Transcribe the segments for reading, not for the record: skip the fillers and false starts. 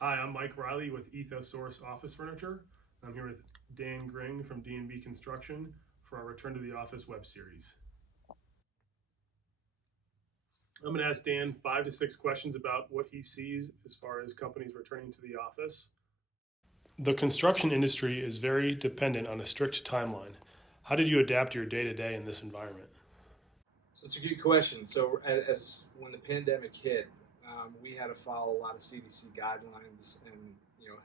Hi, I'm Mike Riley with Ethosource Office Furniture. I'm here with Dan Gring from D&B Construction for our Return to the Office web series. I'm going to ask Dan 5 to 6 questions about what he sees as far as companies returning to the office. The construction industry is very dependent on a strict timeline. How did you adapt your day to day in this environment? So it's a good question. So as when the pandemic hit, we had to follow a lot of CDC guidelines and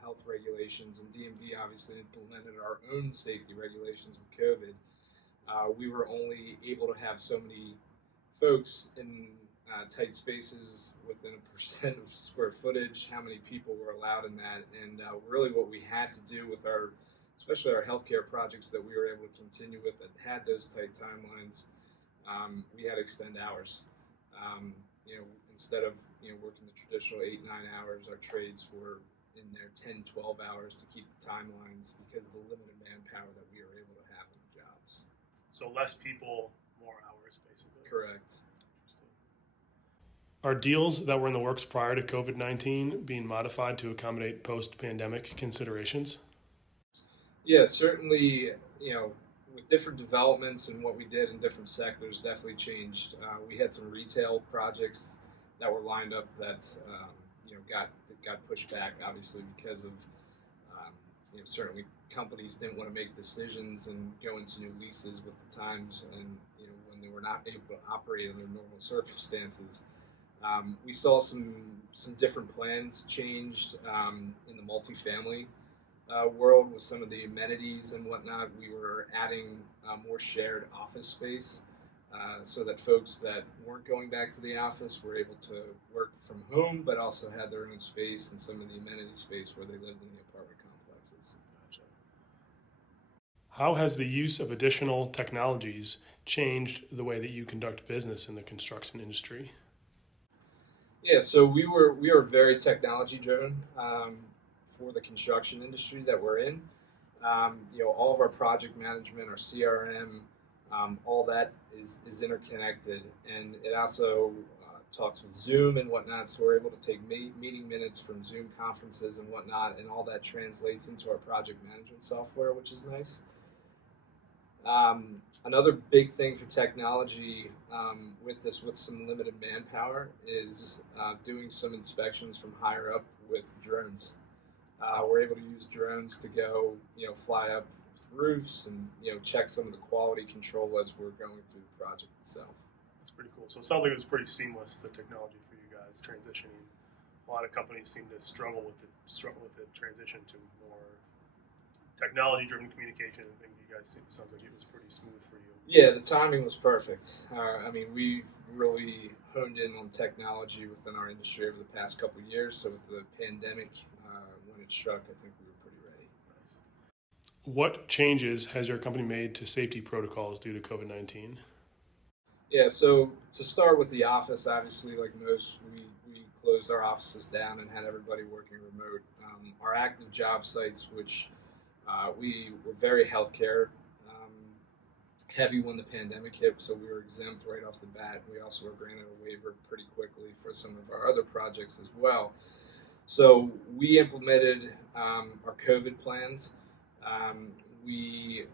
health regulations, and DMB obviously implemented our own safety regulations with COVID. We were only able to have so many folks in tight spaces within a percent of square footage. How many people were allowed in that, and really what we had to do with our, especially our healthcare projects that we were able to continue with that had those tight timelines, we had to extend hours. Instead of working the traditional 8-9 hours, our trades were in there 10, 12 hours to keep the timelines because of the limited manpower that we were able to have in the jobs. So less people, more hours, basically. Correct. Are deals that were in the works prior to COVID 19 being modified to accommodate post pandemic considerations? Yeah, certainly, with different developments and what we did in different sectors definitely changed. We had some retail projects that were lined up that got pushed back, obviously because of certainly companies didn't want to make decisions and go into new leases with the times, and when they were not able to operate under normal circumstances. We saw some different plans changed in the multifamily world with some of the amenities and whatnot. We were adding more shared office space so that folks that weren't going back to the office were able to work from home, but also had their own space and some of the amenity space where they lived in the apartment complexes. Gotcha. How has the use of additional technologies changed the way that you conduct business in the construction industry? Yeah, so we are very technology driven for the construction industry that we're in. All of our project management, our CRM, all that is interconnected, and it also talks with Zoom and whatnot. So we're able to take meeting minutes from Zoom conferences and whatnot, and all that translates into our project management software, which is nice. Another big thing for technology with some limited manpower, is doing some inspections from higher up with drones. We're able to use drones to go, fly up roofs and check some of the quality control as we're going through the project itself. That's pretty cool. So it sounds like it was pretty seamless, the technology for you guys transitioning. A lot of companies seem to struggle with the transition to more technology-driven communication. I think you guys sounds like it was pretty smooth for you. Yeah, the timing was perfect. We really honed in on technology within our industry over the past couple of years. So with the pandemic, when it struck, I think we were pretty ready. Nice. What changes has your company made to safety protocols due to COVID 19? Yeah, so to start with the office, obviously, like most, we closed our offices down and had everybody working remote. Our active job sites, which we were very healthcare heavy when the pandemic hit, so we were exempt right off the bat. We also were granted a waiver pretty quickly for some of our other projects as well. So we implemented our COVID plans. We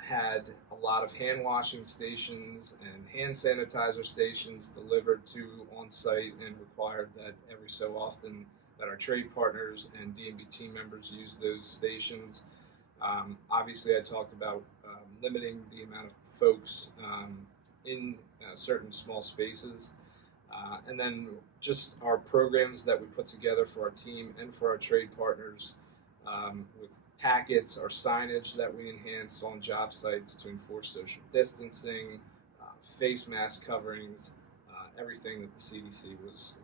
had a lot of hand washing stations and hand sanitizer stations delivered to on site, and required that every so often that our trade partners and D&B team members use those stations. Obviously, I talked about limiting the amount of folks in certain small spaces. And then just our programs that we put together for our team and for our trade partners, with packets, our signage that we enhanced on job sites to enforce social distancing, face mask coverings, everything that the CDC was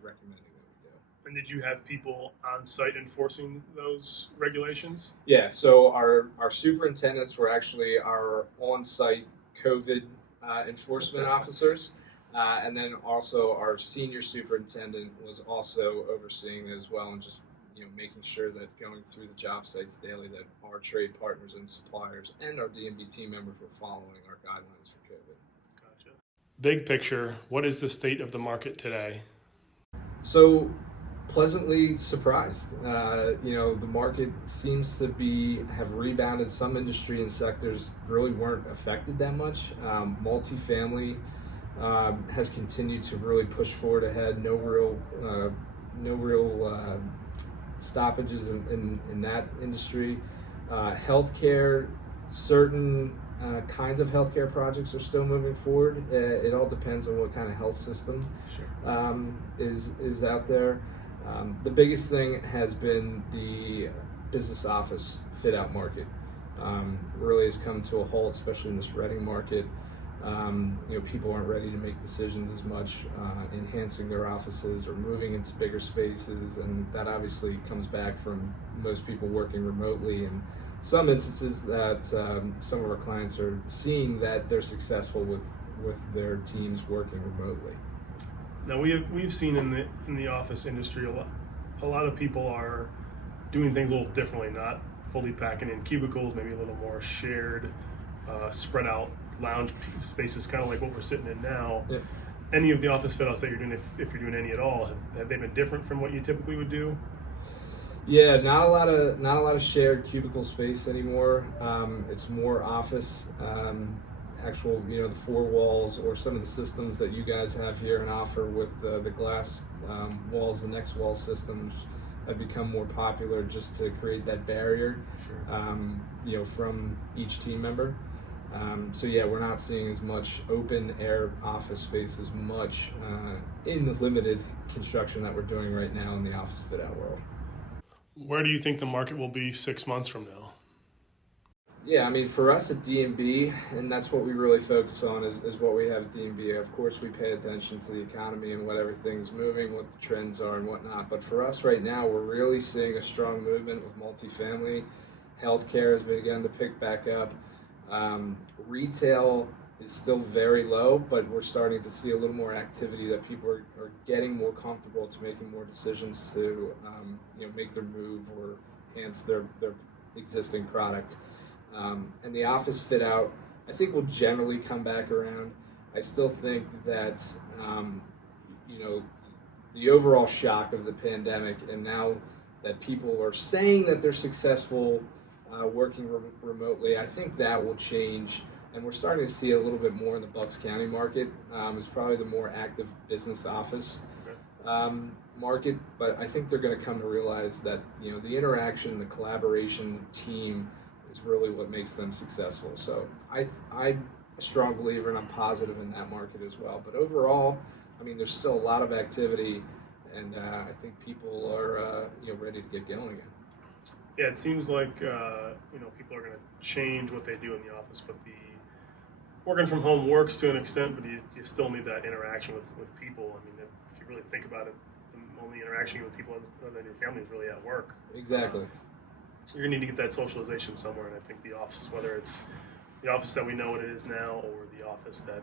recommending that we do. And did you have people on site enforcing those regulations? Yeah, so our superintendents were actually our on-site COVID enforcement officers. And then also our senior superintendent was also overseeing it as well, and just making sure that going through the job sites daily that our trade partners and suppliers and our D&B team members were following our guidelines for COVID. Gotcha. Big picture, what is the state of the market today? So Pleasantly surprised. The market seems to have rebounded. Some industry and sectors really weren't affected that much. Multifamily has continued to really push forward ahead. No real stoppages in that industry. Healthcare, certain kinds of healthcare projects are still moving forward. It all depends on what kind of health system is out there. The biggest thing has been the business office fit out market. Really has come to a halt, especially in this Reading market. People aren't ready to make decisions as much, enhancing their offices or moving into bigger spaces, and that obviously comes back from most people working remotely. And some instances that some of our clients are seeing that they're successful with their teams working remotely. Now we've seen in the office industry a lot of people are doing things a little differently, not fully packing in cubicles, maybe a little more shared, spread out lounge spaces, kind of like what we're sitting in now. Yeah. Any of the office fit outs that you're doing, if you're doing any at all, have they been different from what you typically would do? Yeah, not a lot of shared cubicle space anymore. It's more office, actual, the four walls, or some of the systems that you guys have here and offer with the glass walls, the next wall systems have become more popular just to create that barrier, from each team member. So yeah, we're not seeing as much open air office space as much in the limited construction that we're doing right now in the office fit out world. Where do you think the market will be 6 months from now? Yeah, I mean, for us at D&B, and that's what we really focus on is what we have at D&B. Of course, we pay attention to the economy and what everything's moving, what the trends are and whatnot. But for us right now, we're really seeing a strong movement with multifamily. Healthcare has begun to pick back up. Retail is still very low, but we're starting to see a little more activity that people are getting more comfortable to making more decisions to make their move or enhance their existing product. And the office fit out, I think, will generally come back around. I still think that the overall shock of the pandemic, and now that people are saying that they're successful working remotely, I think that will change, and we're starting to see a little bit more in the Bucks County market. It's probably the more active business office market, but I think they're going to come to realize that the interaction, the collaboration, the team is really what makes them successful. So I'm a strong believer, and I'm positive in that market as well. But overall, I mean, there's still a lot of activity, and I think people are ready to get going again. Yeah, it seems like people are going to change what they do in the office, but the working from home works to an extent, but you still need that interaction with people. I mean, if you really think about it, the only interaction with people other than your family is really at work. Exactly. You're going to need to get that socialization somewhere, and I think the office, whether it's the office that we know what it is now, or the office that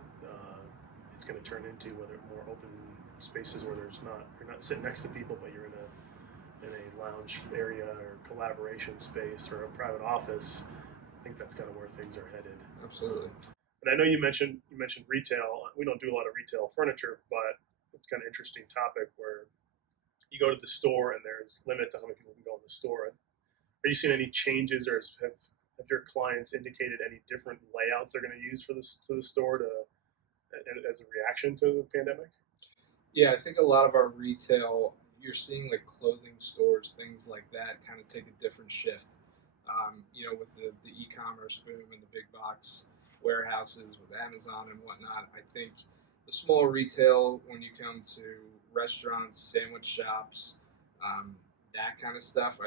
it's going to turn into, whether more open spaces where you're not sitting next to people, but you're in a lounge area or collaboration space or a private office, I think that's kind of where things are headed. Absolutely. And I know you mentioned retail. We don't do a lot of retail furniture, but it's kind of an interesting topic where you go to the store and there's limits on how many people can go in the store. Are you seeing any changes, or have your clients indicated any different layouts they're going to use for the store as a reaction to the pandemic? Yeah, I think a lot of our retail, you're seeing like clothing stores, things like that, kind of take a different shift. With the e-commerce boom and the big box warehouses with Amazon and whatnot, I think the small retail, when you come to restaurants, sandwich shops, that kind of stuff,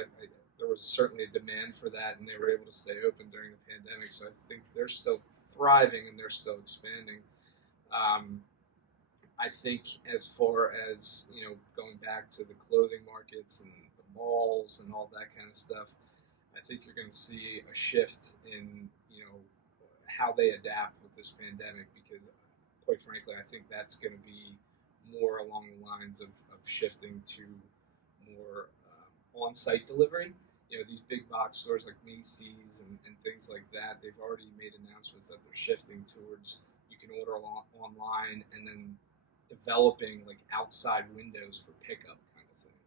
there was certainly a demand for that, and they were able to stay open during the pandemic. So I think they're still thriving and they're still expanding. I think as far as going back to the clothing markets and the malls and all that kind of stuff, I think you're going to see a shift in how they adapt with this pandemic, because quite frankly, I think that's going to be more along the lines of shifting to more on-site delivery. These big box stores like Macy's and things like that, they've already made announcements that they're shifting towards you can order online and then developing like outside windows for pickup kind of thing.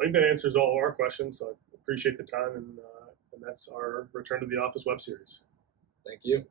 I think that answers all of our questions. So I appreciate the time, and that's our Return to the Office web series. Thank you.